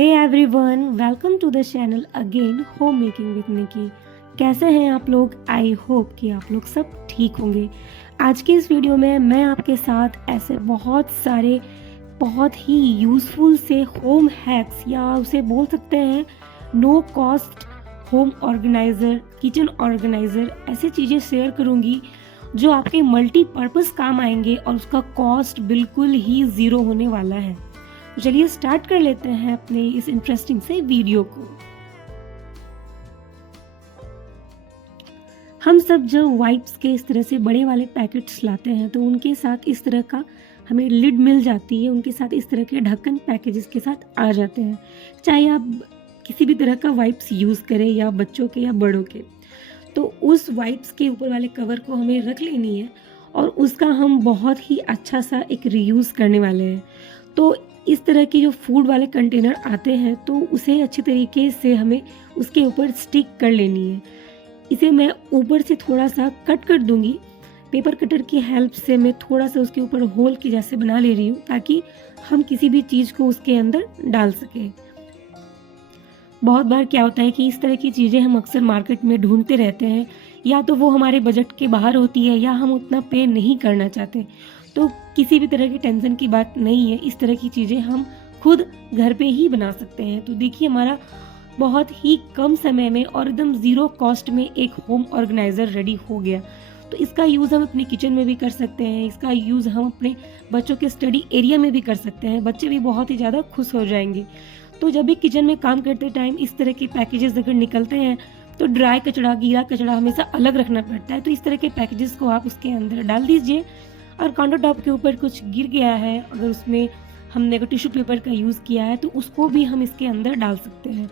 Hey everyone, welcome to the channel again home making with Nikki. कैसे हैं आप लोग? आई होप कि आप लोग सब ठीक होंगे। आज की इस वीडियो में मैं आपके साथ ऐसे बहुत सारे बहुत ही यूज़फुल से होम हैक्स या उसे बोल सकते हैं no cost home organizer, kitchen organizer, ऐसी चीज़ें शेयर करूँगी जो आपके मल्टीपर्पज़ काम आएंगे और उसका कॉस्ट बिल्कुल ही ज़ीरो होने वाला है। तो चलिए स्टार्ट कर लेते हैं अपने इस इंटरेस्टिंग से वीडियो को। हम सब जब वाइप्स के इस तरह से बड़े वाले पैकेट्स लाते हैं तो उनके साथ इस तरह का हमें लिड मिल जाती है, उनके साथ इस तरह के ढक्कन पैकेजेस के साथ आ जाते हैं। चाहे आप किसी भी तरह का वाइप्स यूज़ करें या बच्चों के या बड़ों के, तो उस वाइप्स के ऊपर वाले कवर को हमें रख लेनी है और उसका हम बहुत ही अच्छा सा एक रीयूज़ करने वाले हैं। तो इस तरह के जो फूड वाले कंटेनर आते हैं तो उसे अच्छी तरीके से हमें उसके ऊपर स्टिक कर लेनी है। इसे मैं ऊपर से थोड़ा सा कट कर दूंगी। पेपर कटर की हेल्प से मैं थोड़ा सा उसके ऊपर होल की जैसे बना ले रही हूँ ताकि हम किसी भी चीज़ को उसके अंदर डाल सकें। बहुत बार क्या होता है कि इस तरह की चीज़ें हम अक्सर मार्केट में ढूंढते रहते हैं, या तो वो हमारे बजट के बाहर होती है या हम उतना पे नहीं करना चाहते। तो किसी भी तरह की टेंशन की बात नहीं है, इस तरह की चीज़ें हम खुद घर पे ही बना सकते हैं। तो देखिए, हमारा बहुत ही कम समय में और एकदम ज़ीरो कॉस्ट में एक होम ऑर्गेनाइज़र रेडी हो गया। तो इसका यूज़ हम अपनी किचन में भी कर सकते हैं, इसका यूज़ हम अपने बच्चों के स्टडी एरिया में भी कर सकते हैं। बच्चे भी बहुत ही ज़्यादा खुश हो जाएंगे। तो जब भी किचन में काम करते टाइम इस तरह के पैकेजेस अगर निकलते हैं तो ड्राई कचरा, गीला कचरा हमेशा अलग रखना पड़ता है। तो इस तरह के पैकेजेस को आप उसके अंदर डाल दीजिए। और काउंटर टॉप के ऊपर कुछ गिर गया है, अगर उसमें हमने अगर टिश्यू पेपर का यूज़ किया है तो उसको भी हम इसके अंदर डाल सकते हैं।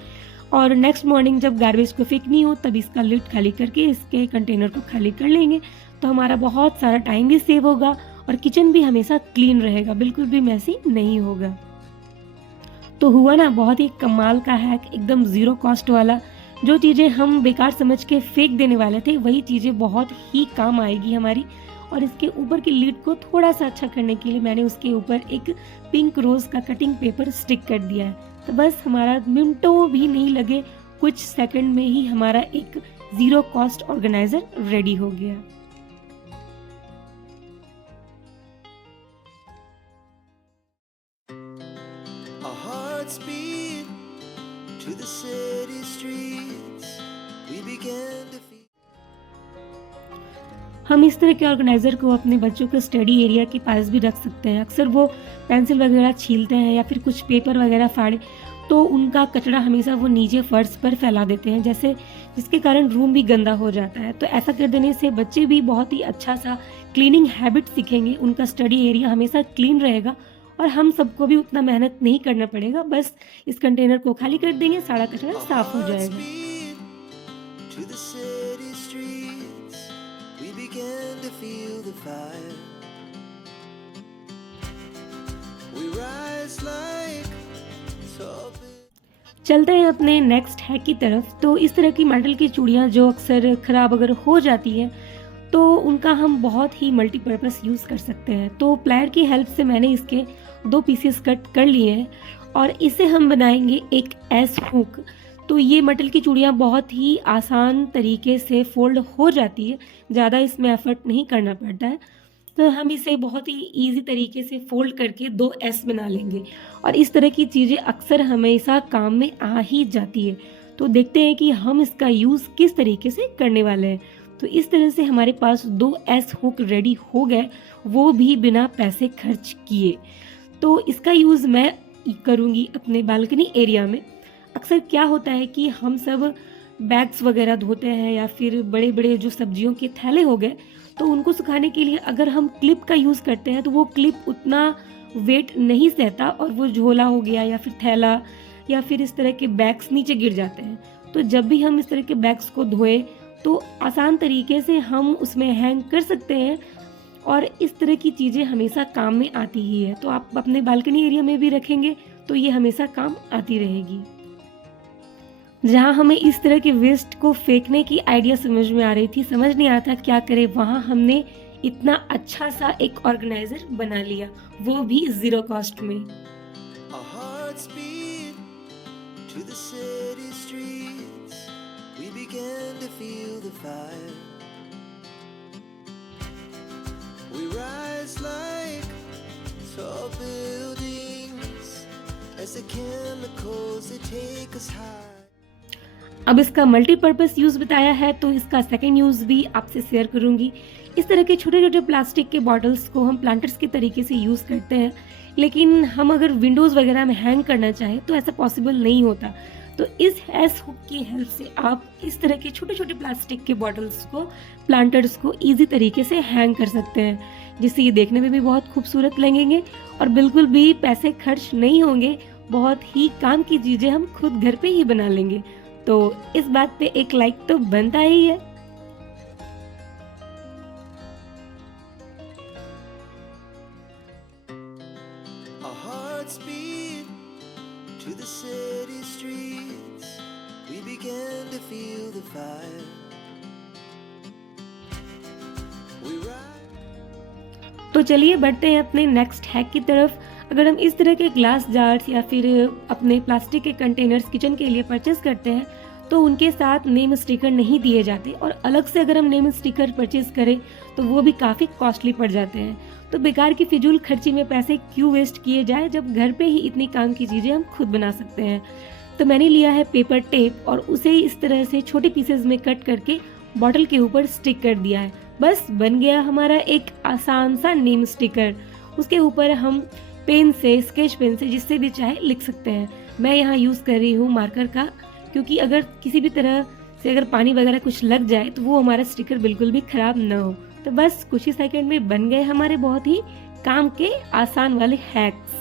और नेक्स्ट मॉर्निंग जब गार्बेज को फेंकनी हो तब इसका लिड खाली करके इसके कंटेनर को खाली कर लेंगे। तो हमारा बहुत सारा टाइम भी सेव होगा और किचन भी हमेशा क्लीन रहेगा, बिल्कुल भी मैसी नहीं होगा। तो हुआ ना बहुत ही कमाल का हैक, एकदम ज़ीरो कॉस्ट वाला। जो चीज़ें हम बेकार समझ के फेंक देने वाले थे वही चीज़ें बहुत ही काम आएगी हमारी। और इसके ऊपर की लिड को थोड़ा सा अच्छा करने के लिए मैंने उसके ऊपर एक पिंक रोज़ का कटिंग पेपर स्टिक कर दिया है। तो बस हमारा मिनटों भी नहीं लगे, कुछ सेकंड में ही हमारा एक ज़ीरो कॉस्ट ऑर्गेनाइज़र रेडी हो गया। To the city streets, we began to feel... हम इस तरह के ऑर्गेनाइज़र को अपने बच्चों के स्टडी एरिया के पास भी रख सकते हैं। अक्सर वो पेंसिल वगैरह छीलते हैं या फिर कुछ पेपर वगैरह फाड़े तो उनका कचरा हमेशा वो नीचे फर्श पर फैला देते हैं, जिसके कारण रूम भी गंदा हो जाता है। तो ऐसा कर देने से बच्चे भी बहुत ही अच्छा सा क्लीनिंग हैबिट सीखेंगे, उनका स्टडी एरिया हमेशा क्लीन रहेगा और हम सबको भी उतना मेहनत नहीं करना पड़ेगा। बस इस कंटेनर को खाली कर देंगे, सारा कचरा साफ हो जाएगा। चलते हैं अपने नेक्स्ट हैक की तरफ। तो इस तरह की मेटल की चूड़ियाँ जो अक्सर ख़राब अगर हो जाती हैं तो उनका हम बहुत ही मल्टीपर्पज़ यूज़ कर सकते हैं। तो प्लायर की हेल्प से मैंने इसके 2 पीसेस कट कर लिए हैं और इसे हम बनाएंगे एक एस हुक। तो ये मेटल की चूड़ियाँ बहुत ही आसान तरीके से फोल्ड हो जाती है, ज़्यादा इसमें एफर्ट नहीं करना पड़ता है। तो हम इसे बहुत ही ईजी तरीके से फोल्ड करके 2 एस बना लेंगे और इस तरह की चीज़ें अक्सर हमेशा काम में आ ही जाती है। तो देखते हैं कि हम इसका यूज़ किस तरीके से करने वाले हैं। तो इस तरह से हमारे पास 2 एस हुक रेडी हो गए, वो भी बिना पैसे खर्च किए। तो इसका यूज़ मैं करूँगी अपने बालकनी एरिया में। अक्सर क्या होता है कि हम सब बैग्स वगैरह धोते हैं या फिर बड़े बड़े जो सब्जियों के थैले हो गए तो उनको सुखाने के लिए अगर हम क्लिप का यूज़ करते हैं तो वो क्लिप उतना वेट नहीं सहता और वो झोला हो गया या फिर थैला या फिर इस तरह के बैग्स नीचे गिर जाते हैं। तो जब भी हम इस तरह के बैग्स को धोएं तो आसान तरीके से हम उसमें हैंग कर सकते हैं और इस तरह की चीज़ें हमेशा काम में आती ही है। तो आप अपने बालकनी एरिया में भी रखेंगे तो ये हमेशा काम आती रहेगी। जहाँ हमें इस तरह के वेस्ट को फेंकने की आइडिया समझ में आ रही थी, समझ नहीं आता क्या करें, वहाँ हमने इतना अच्छा सा एक ऑर्गेनाइजर बना लिया, वो भी ज़ीरो कॉस्ट में। to the city streets, we began to feel the fire. We rise like tall buildings as the chemicals they take us high. अब इसका मल्टीपर्पज़ यूज़ बताया है तो इसका सेकंड यूज़ भी आपसे शेयर करूंगी। इस तरह के छोटे छोटे प्लास्टिक के बॉटल्स को हम प्लांटर्स के तरीके से यूज़ करते हैं, लेकिन हम अगर विंडोज़ वगैरह में हैंग करना चाहें तो ऐसा पॉसिबल नहीं होता। तो इस एस हुक की हेल्प से आप इस तरह के छोटे छोटे प्लास्टिक के बॉटल्स को, प्लांटर्स को ईजी तरीके से हैंग कर सकते हैं, जिससे ये देखने में भी बहुत खूबसूरत लगेंगे और बिल्कुल भी पैसे खर्च नहीं होंगे। बहुत ही काम की चीज़ें हम खुद घर पे ही बना लेंगे। तो इस बात पे एक लाइक तो बनता ही है। Our hearts beat to the city streets, we began to feel the fire. We ride. तो चलिए बढ़ते हैं अपने नेक्स्ट हैक की तरफ। अगर हम इस तरह के ग्लास जार्स या फिर अपने प्लास्टिक के कंटेनर्स किचन के लिए परचेस करते हैं तो उनके साथ नेम स्टिकर नहीं दिए जाते, और अलग से अगर हम नेम स्टिकर परचेस करें तो वो भी काफ़ी कॉस्टली पड़ जाते हैं। तो बेकार की फिजूल खर्ची में पैसे क्यों वेस्ट किए जाए जब घर पे ही इतनी काम की चीज़ें हम खुद बना सकते हैं। तो मैंने लिया है पेपर टेप और उसे इस तरह से छोटे पीसेज में कट करके बॉटल के ऊपर स्टिक कर दिया है। बस बन गया हमारा एक आसान सा नेम स्टिकर। उसके ऊपर हम पेन से, स्केच पेन से, जिससे भी चाहे लिख सकते हैं। मैं यहाँ यूज़ कर रही हूँ मार्कर का, क्योंकि अगर किसी भी तरह से अगर पानी वगैरह कुछ लग जाए तो वो हमारा स्टिकर बिल्कुल भी ख़राब ना हो। तो बस कुछ ही सेकंड में बन गए हमारे बहुत ही काम के आसान वाले hacks.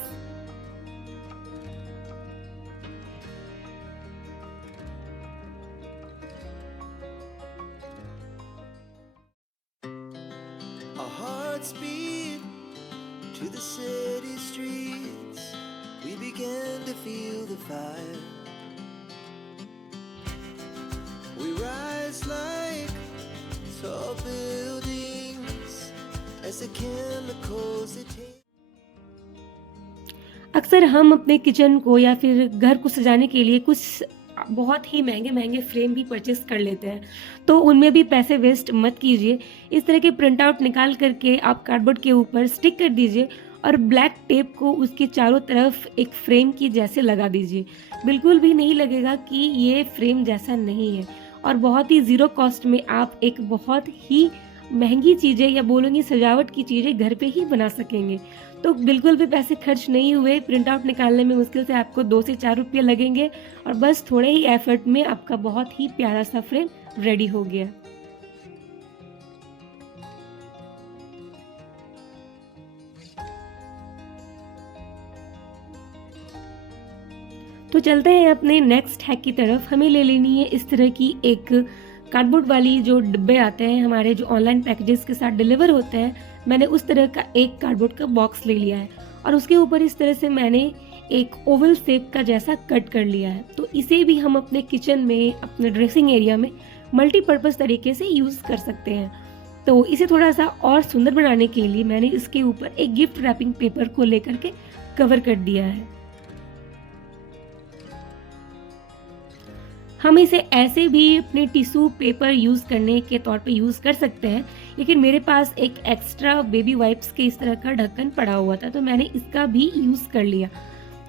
Our hearts beat to the city streets, we began to feel the fire. We rise like tall buildings as the chemicals they take. अक्सर हम अपने किचन को या फिर घर को सजाने के लिए कुछ बहुत ही महंगे महंगे फ्रेम भी परचेस कर लेते हैं, तो उनमें भी पैसे वेस्ट मत कीजिए। इस तरह के प्रिंट आउट निकाल करके आप कार्डबोर्ड के ऊपर स्टिक कर दीजिए और ब्लैक टेप को उसके चारों तरफ एक फ्रेम की जैसे लगा दीजिए। बिल्कुल भी नहीं लगेगा कि ये फ्रेम जैसा नहीं है, और बहुत ही ज़ीरो कॉस्ट में आप एक बहुत ही महंगी चीज़ें या बोलूँगी सजावट की चीज़ें घर पे ही बना सकेंगे। तो बिल्कुल भी पैसे खर्च नहीं हुए। प्रिंट आउट निकालने में मुश्किल से आपको 2 से 4 रुपये लगेंगे और बस थोड़े ही एफर्ट में आपका बहुत ही प्यारा सा फ्रेम रेडी हो गया। तो चलते हैं अपने नेक्स्ट हैक की तरफ। हमें ले लेनी है इस तरह की एक कार्डबोर्ड वाली जो डिब्बे आते हैं हमारे, जो ऑनलाइन पैकेजेस के साथ डिलीवर होते हैं। मैंने उस तरह का एक कार्डबोर्ड का बॉक्स ले लिया है और उसके ऊपर इस तरह से मैंने एक ओवल शेप का जैसा कट कर लिया है। तो इसे भी हम अपने किचन में, अपने ड्रेसिंग एरिया में मल्टीपर्पज़ तरीके से यूज़ कर सकते हैं। तो इसे थोड़ा सा और सुंदर बनाने के लिए मैंने इसके ऊपर एक गिफ्ट रैपिंग पेपर को लेकर के कवर कर दिया है। हम इसे ऐसे भी अपने टिश्यू पेपर यूज़ करने के तौर पे यूज़ कर सकते हैं, लेकिन मेरे पास एक एक्स्ट्रा बेबी वाइप्स के इस तरह का ढक्कन पड़ा हुआ था, तो मैंने इसका भी यूज़ कर लिया।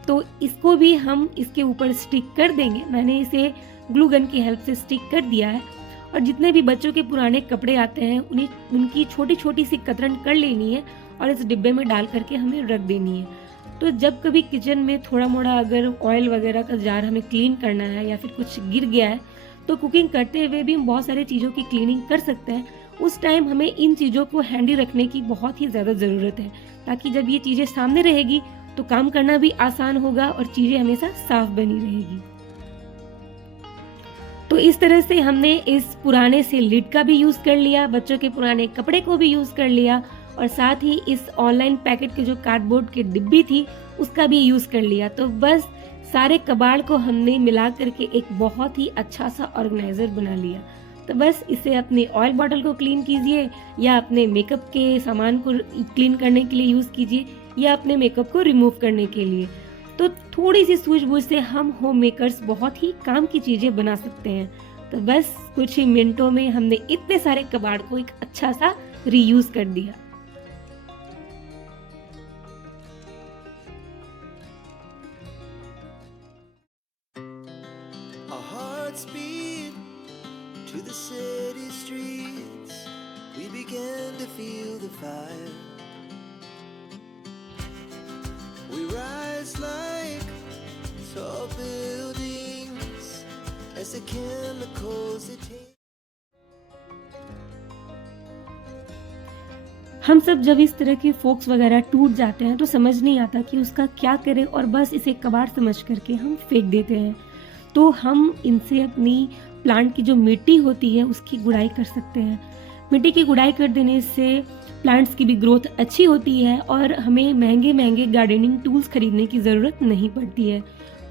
तो इसको भी हम इसके ऊपर स्टिक कर देंगे। मैंने इसे ग्लू गन की हेल्प से स्टिक कर दिया है। और जितने भी बच्चों के पुराने कपड़े आते हैं उनकी छोटी छोटी सी कतरन कर लेनी है और इस डिब्बे में डाल करके हमें रख देनी है। तो जब कभी किचन में थोड़ा मोड़ा अगर ऑयल वगैरह का जार हमें क्लीन करना है या फिर कुछ गिर गया है, तो कुकिंग करते हुए भी हम बहुत सारी चीज़ों की क्लीनिंग कर सकते हैं। उस टाइम हमें इन चीज़ों को हैंडी रखने की बहुत ही ज़्यादा ज़रूरत है, ताकि जब ये चीज़ें सामने रहेगी तो काम करना भी आसान होगा और चीज़ें हमेशा साफ बनी रहेगी। तो इस तरह से हमने इस पुराने से लिड का भी यूज़ कर लिया, बच्चों के पुराने कपड़े को भी यूज़ कर लिया और साथ ही इस ऑनलाइन पैकेट के जो कार्डबोर्ड की डिब्बी थी उसका भी यूज़ कर लिया। तो बस सारे कबाड़ को हमने मिला करके एक बहुत ही अच्छा सा ऑर्गेनाइज़र बना लिया। तो बस इसे अपने ऑयल बॉटल को क्लीन कीजिए या अपने मेकअप के सामान को क्लीन करने के लिए यूज़ कीजिए या अपने मेकअप को रिमूव करने के लिए। तो थोड़ी सी सूझबूझ से हम होम मेकर्स बहुत ही काम की चीज़ें बना सकते हैं। तो बस कुछ ही मिनटों में हमने इतने सारे कबाड़ को एक अच्छा सा रीयूज़ कर दिया। Our hearts beat to the city streets. We began to feel the fire. We rise like tall buildings as the chemicals they take. हम सब जब इस तरह के फोक्स वगैरह टूट जाते हैं तो समझ नहीं आता कि उसका क्या करें और बस इसे कबाड़ समझ करके हम फेंक देते हैं। तो हम इनसे अपनी प्लांट की जो मिट्टी होती है उसकी गुड़ाई कर सकते हैं। मिट्टी की गुड़ाई कर देने से प्लांट्स की भी ग्रोथ अच्छी होती है और हमें महंगे महंगे गार्डनिंग टूल्स खरीदने की ज़रूरत नहीं पड़ती है।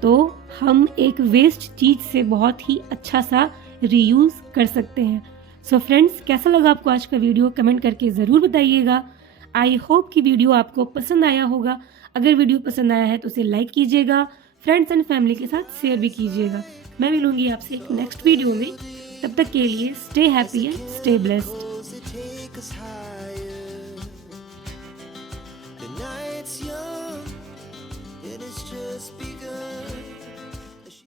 तो हम एक वेस्ट चीज़ से बहुत ही अच्छा सा रीयूज़ कर सकते हैं। सो फ्रेंड्स, कैसा लगा आपको आज का वीडियो कमेंट करके ज़रूर बताइएगा। आई होप कि वीडियो आपको पसंद आया होगा। अगर वीडियो पसंद आया है तो उसे लाइक कीजिएगा, फ्रेंड्स एंड फैमिली के साथ शेयर भी कीजिएगा। मैं मिलूंगी आपसे एक नेक्स्ट वीडियो में। तब तक के लिए stay happy and stay blessed.